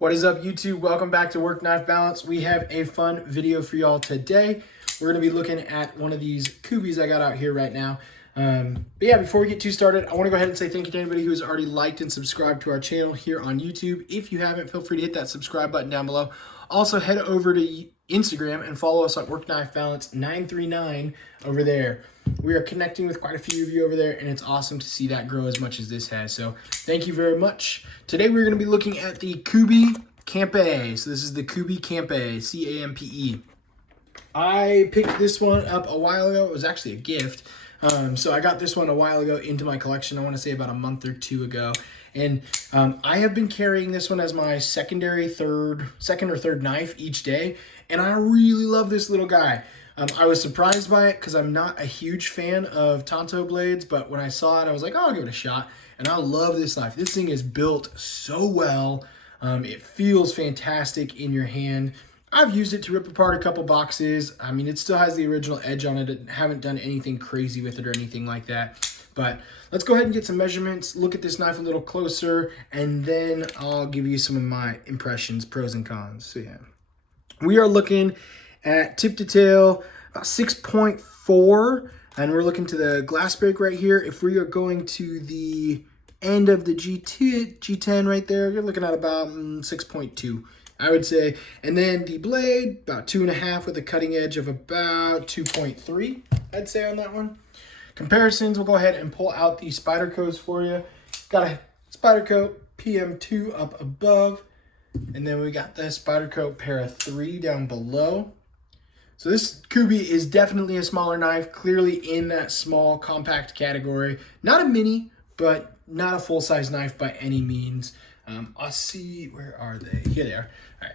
What is up, YouTube? Welcome back to Work Knife Balance. We have a fun video for y'all today. We're going to be looking at one of these Kubies I got out here right now. But yeah, before we get too started, I want to go ahead and say thank you to anybody who has already liked and subscribed to our channel here on YouTube. If you haven't, feel free to hit that subscribe button down below. Also, head over to Instagram and follow us on Work Knife Balance 939 over there. We are connecting with quite a few of you over there, and it's awesome to see that grow as much as this has. So thank you very much. Today we're going to be looking at the Kubie Campe. So this is the Kubie Campe, C-A-M-P-E. I picked this one up a while ago. It was actually a gift. So I got this one a while ago into my collection. I want to say about a month or two ago. And I have been carrying this one as my second or third knife each day. And I really love this little guy. I was surprised by it because I'm not a huge fan of Tanto blades, but when I saw it, I was like, oh, I'll give it a shot. And I love this knife. This thing is built so well. It feels fantastic in your hand. I've used it to rip apart a couple boxes. I mean, it still has the original edge on it. I haven't done anything crazy with it or anything like that. But let's go ahead and get some measurements, look at this knife a little closer, and then I'll give you some of my impressions, pros and cons. So yeah, we are looking at tip to tail, about 6.4, and we're looking to the glass break right here. If we are going to the end of the G10 right there, you're looking at about 6.2, I would say. And then the blade, about 2.5 with a cutting edge of about 2.3, I'd say on that one. Comparisons, we'll go ahead and pull out the Spydercos for you. Got a Spyderco PM2 up above, and then we got the Spyderco Para 3 down below. So this Kubie is definitely a smaller knife, clearly in that small compact category. Not a mini, but not a full-size knife by any means. I'll see, where are they? Here they are. All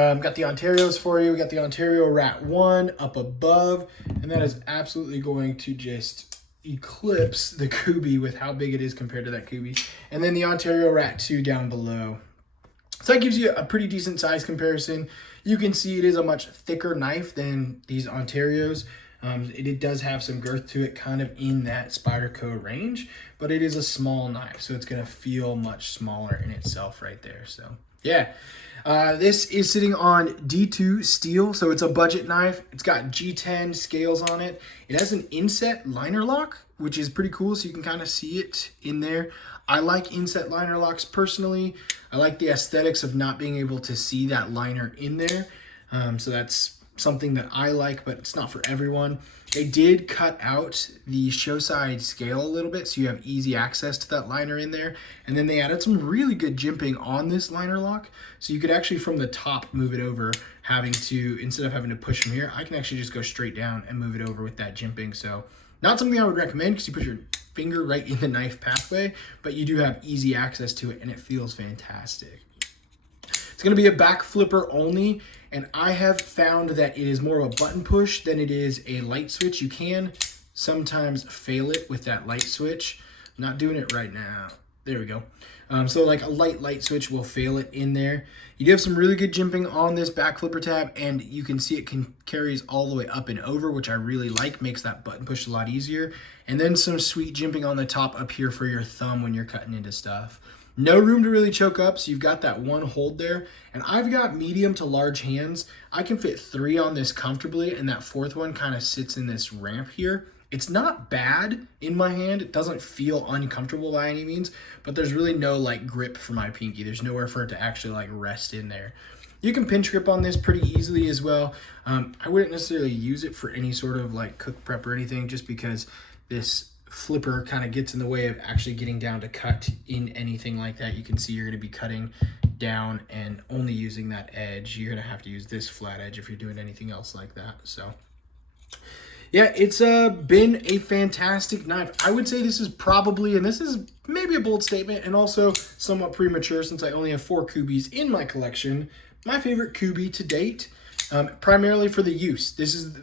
right. Got the Ontarios for you. We got the Ontario Rat 1 up above, and that is absolutely going to just eclipse the Kubie with how big it is compared to that Kubie. And then the Ontario Rat 2 down below. So that gives you a pretty decent size comparison. You can see it is a much thicker knife than these Ontarios. It does have some girth to it, kind of in that Spyderco range, but it is a small knife, so it's going to feel much smaller in itself right there. So yeah, this is sitting on D2 steel, so it's a budget knife. It's got G10 scales on it. It has an inset liner lock, which is pretty cool, so you can kind of see it in there. I like inset liner locks personally. I like the aesthetics of not being able to see that liner in there. So that's something that I like, but it's not for everyone. They did cut out the show side scale a little bit, so you have easy access to that liner in there. And then they added some really good jimping on this liner lock, so you could actually from the top move it over, instead of having to push from here, I can actually just go straight down and move it over with that jimping. So not something I would recommend because you put your finger right in the knife pathway, but you do have easy access to it and it feels fantastic. It's going to be a back flipper only, and I have found that it is more of a button push than it is a light switch. You can sometimes fail it with that light switch. I'm not doing it right now. There we go. So like a light switch will fail it in there. You do have some really good jimping on this back flipper tab, and you can see it carries all the way up and over, which I really like, makes that button push a lot easier. And then some sweet jimping on the top up here for your thumb when you're cutting into stuff. No room to really choke up, so you've got that one hold there. And I've got medium to large hands. I can fit 3 on this comfortably, and that 4th one kind of sits in this ramp here. It's not bad in my hand. It doesn't feel uncomfortable by any means, but there's really no like grip for my pinky. There's nowhere for it to actually like rest in there. You can pinch grip on this pretty easily as well. I wouldn't necessarily use it for any sort of like cook prep or anything, just because this flipper kind of gets in the way of actually getting down to cut in anything like that. You can see you're going to be cutting down and only using that edge. You're going to have to use this flat edge if you're doing anything else like that. So yeah, it's been a fantastic knife. I would say this is probably, and this is maybe a bold statement and also somewhat premature since I only have 4 Kubies in my collection, my favorite Kubie to date. Primarily for the use.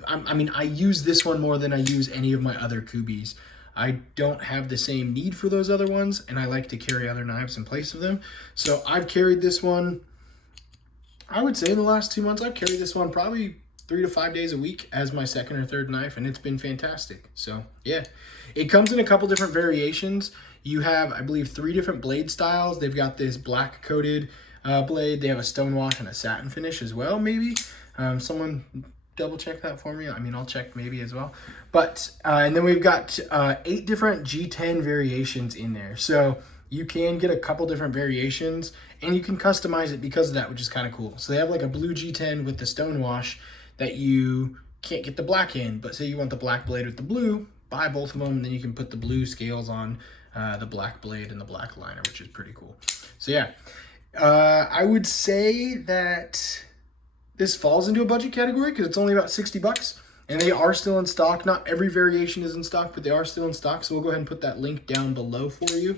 I mean, I use this one more than I use any of my other Kubies. I don't have the same need for those other ones, and I like to carry other knives in place of them. So I've carried this one, I would say in the last 2 months, I've carried this one probably 3 to 5 days a week as my second or third knife, and it's been fantastic. So yeah, it comes in a couple different variations. You have, I believe, 3 different blade styles. They've got this black coated blade. They have a stone wash and a satin finish as well, maybe. Someone double check that for me. I mean, I'll check maybe as well. But, and then we've got 8 different G10 variations in there. So you can get a couple different variations and you can customize it because of that, which is kind of cool. So they have like a blue G10 with the stone wash that you can't get the black in, but say you want the black blade with the blue, buy both of them, and then you can put the blue scales on the black blade and the black liner, which is pretty cool. So yeah, I would say that this falls into a budget category because it's only about 60 bucks and they are still in stock. Not every variation is in stock, but they are still in stock. So we'll go ahead and put that link down below for you.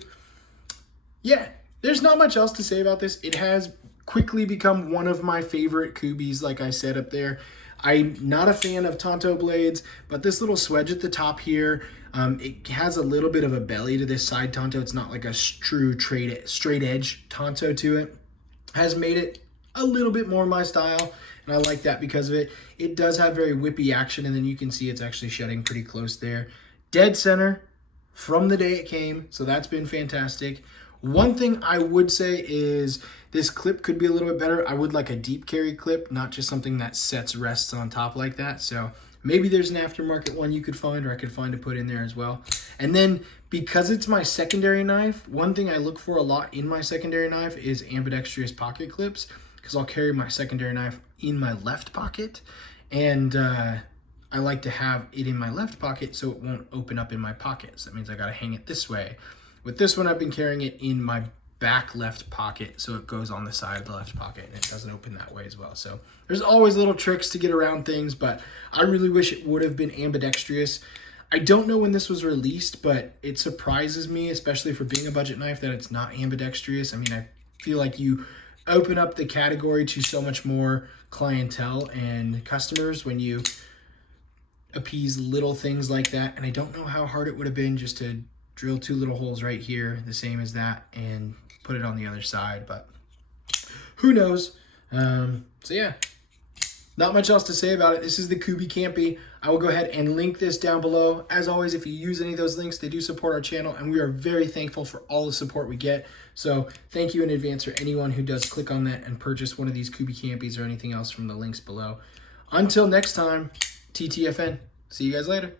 Yeah, there's not much else to say about this. It has quickly become one of my favorite Kubies, like I said up there. I'm not a fan of Tanto blades, but this little swedge at the top here, it has a little bit of a belly to this side Tanto. It's not like a true straight edge Tanto to it. Has made it a little bit more my style, and I like that because of it. It does have very whippy action, and then you can see it's actually shedding pretty close there. Dead center from the day it came, so that's been fantastic. One thing I would say is this clip could be a little bit better. I would like a deep carry clip, not just something that rests on top like that. So maybe there's an aftermarket one you could find, or I could find to put in there as well. And then because it's my secondary knife, one thing I look for a lot in my secondary knife is ambidextrous pocket clips, because I'll carry my secondary knife in my left pocket. And I like to have it in my left pocket so it won't open up in my pocket. So that means I got to hang it this way. With this one, I've been carrying it in my back left pocket, so it goes on the side of the left pocket and it doesn't open that way as well. So there's always little tricks to get around things, but I really wish it would have been ambidextrous. I don't know when this was released, but it surprises me, especially for being a budget knife, that it's not ambidextrous. I mean, I feel like you open up the category to so much more clientele and customers when you appease little things like that. And I don't know how hard it would have been just to drill 2 little holes right here, the same as that, and put it on the other side, but who knows? So yeah, not much else to say about it. This is the Kubi Campy. I will go ahead and link this down below. As always, if you use any of those links, they do support our channel, and we are very thankful for all the support we get. So thank you in advance for anyone who does click on that and purchase one of these Kubi Campies or anything else from the links below. Until next time, TTFN. See you guys later.